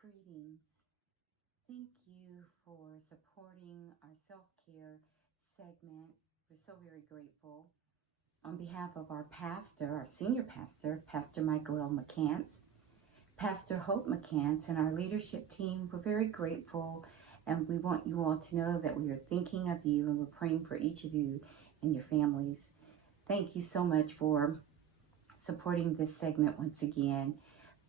Greetings. Thank you for supporting our self-care segment. We're so very grateful. On behalf of our pastor, our senior pastor, Pastor Michael L. McCants, Pastor Hope McCants, and our leadership team, we're very grateful, and we want you all to know that we are thinking of you and we're praying for each of you and your families. Thank you so much for supporting this segment once again.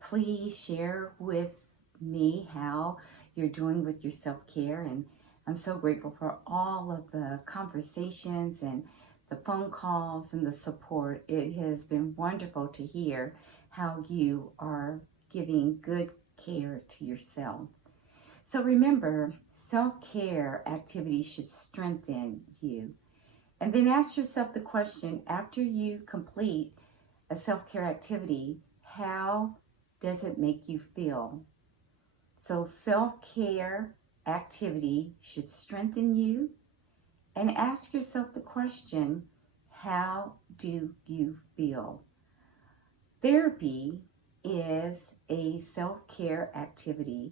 Please share with me how you're doing with your self-care, and I'm so grateful for all of the conversations and the phone calls and the support. It has been wonderful to hear how you are giving good care to yourself. So remember, self-care activities should strengthen you. And then ask yourself the question, after you complete a self-care activity, how does it make you feel? So self-care activity should strengthen you, and ask yourself the question, how do you feel? Therapy is a self-care activity,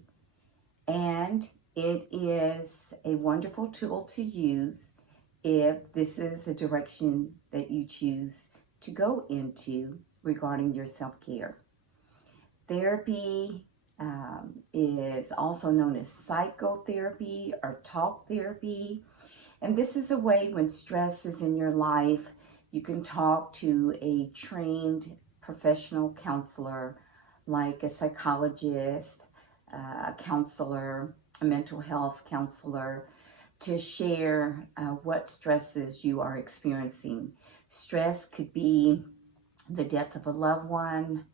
and it is a wonderful tool to use if this is a direction that you choose to go into regarding your self-care. Therapy is also known as psychotherapy or talk therapy. And this is a way when stress is in your life, you can talk to a trained professional counselor like a psychologist, a counselor, a mental health counselor, to share what stresses you are experiencing. Stress could be the death of a loved one.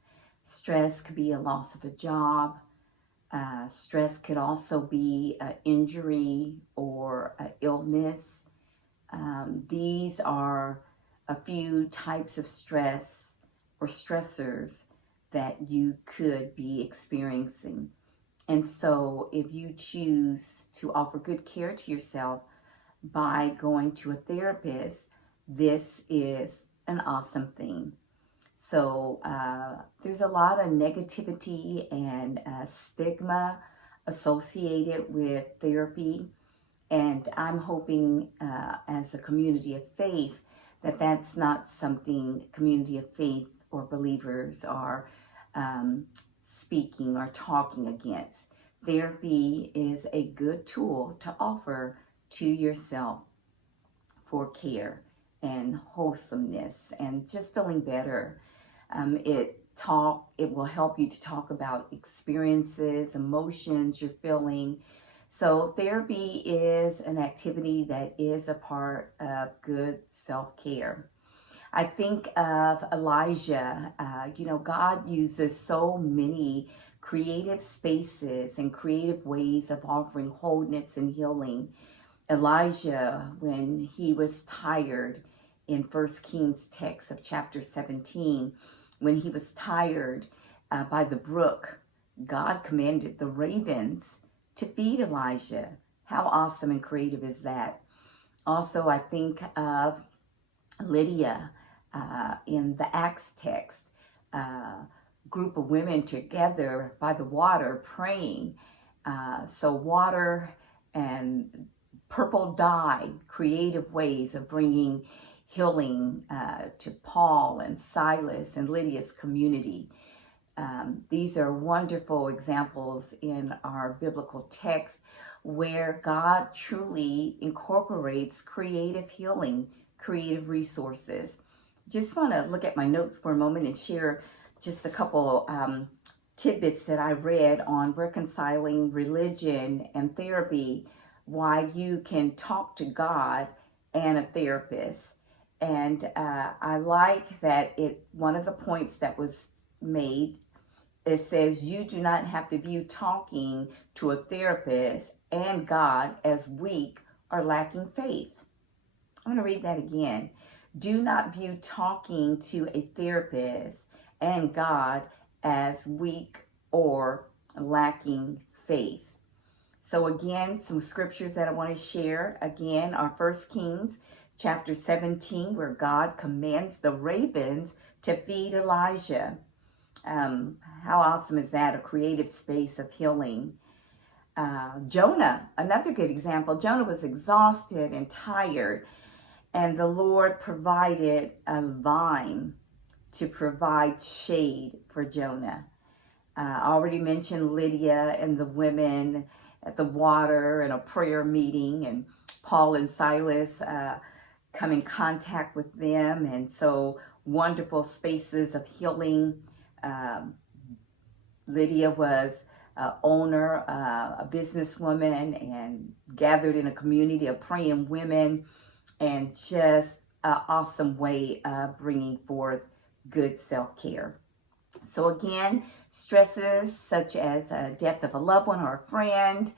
Stress could be a loss of a job. Stress could also be an injury or an illness. These are a few types of stress or stressors that you could be experiencing. And so if you choose to offer good care to yourself by going to a therapist, this is an awesome thing. So there's a lot of negativity and stigma associated with therapy. And I'm hoping as a community of faith that that's not something community of faith or believers are speaking or talking against. Therapy is a good tool to offer to yourself for care and wholesomeness and just feeling better. It will help you to talk about experiences, emotions you're feeling. So therapy is an activity that is a part of good self-care. I think of Elijah. God uses so many creative spaces and creative ways of offering wholeness and healing. Elijah, when he was tired in 1 Kings text of chapter 17, when he was tired by the brook, God commanded the ravens to feed Elijah. How awesome and creative is that? Also, I think of Lydia in the Acts text, group of women together by the water praying. So water and purple dye, creative ways of bringing healing to Paul and Silas and Lydia's community. These are wonderful examples in our biblical text where God truly incorporates creative healing, creative resources. Just want to look at my notes for a moment and share just a couple tidbits that I read on reconciling religion and therapy, why you can talk to God and a therapist. And I like that one of the points that was made, it says you do not have to view talking to a therapist and God as weak or lacking faith. I'm going to read that again. Do not view talking to a therapist and God as weak or lacking faith. So again, some scriptures that I want to share again are 1 Kings chapter 17, where God commands the ravens to feed Elijah. How awesome is that? A creative space of healing. Jonah, another good example. Jonah was exhausted and tired, and the Lord provided a vine to provide shade for Jonah. I already mentioned Lydia and the women at the water and a prayer meeting, and Paul and Silas come in contact with them, and so wonderful spaces of healing. Lydia was owner, a businesswoman, and gathered in a community of praying women, and just an awesome way of bringing forth good self-care. So again, stresses such as death of a loved one or a friend,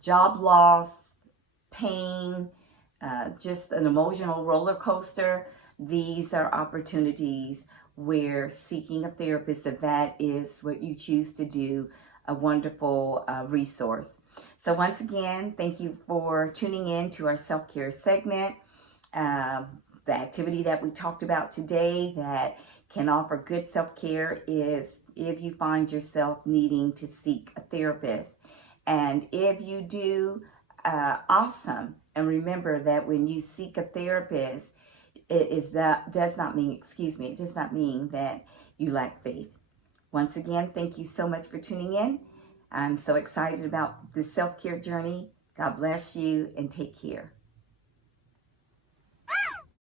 job loss, pain, just an emotional roller coaster. These are opportunities where seeking a therapist, if that is what you choose to do, a wonderful resource. So once again, thank you for tuning in to our self-care segment. The activity that we talked about today that can offer good self-care is if you find yourself needing to seek a therapist. And if you do, awesome. And remember that when you seek a therapist, it does not mean that you lack faith. Once again, thank you so much for tuning in. I'm so excited about this self-care journey. God bless you and take care.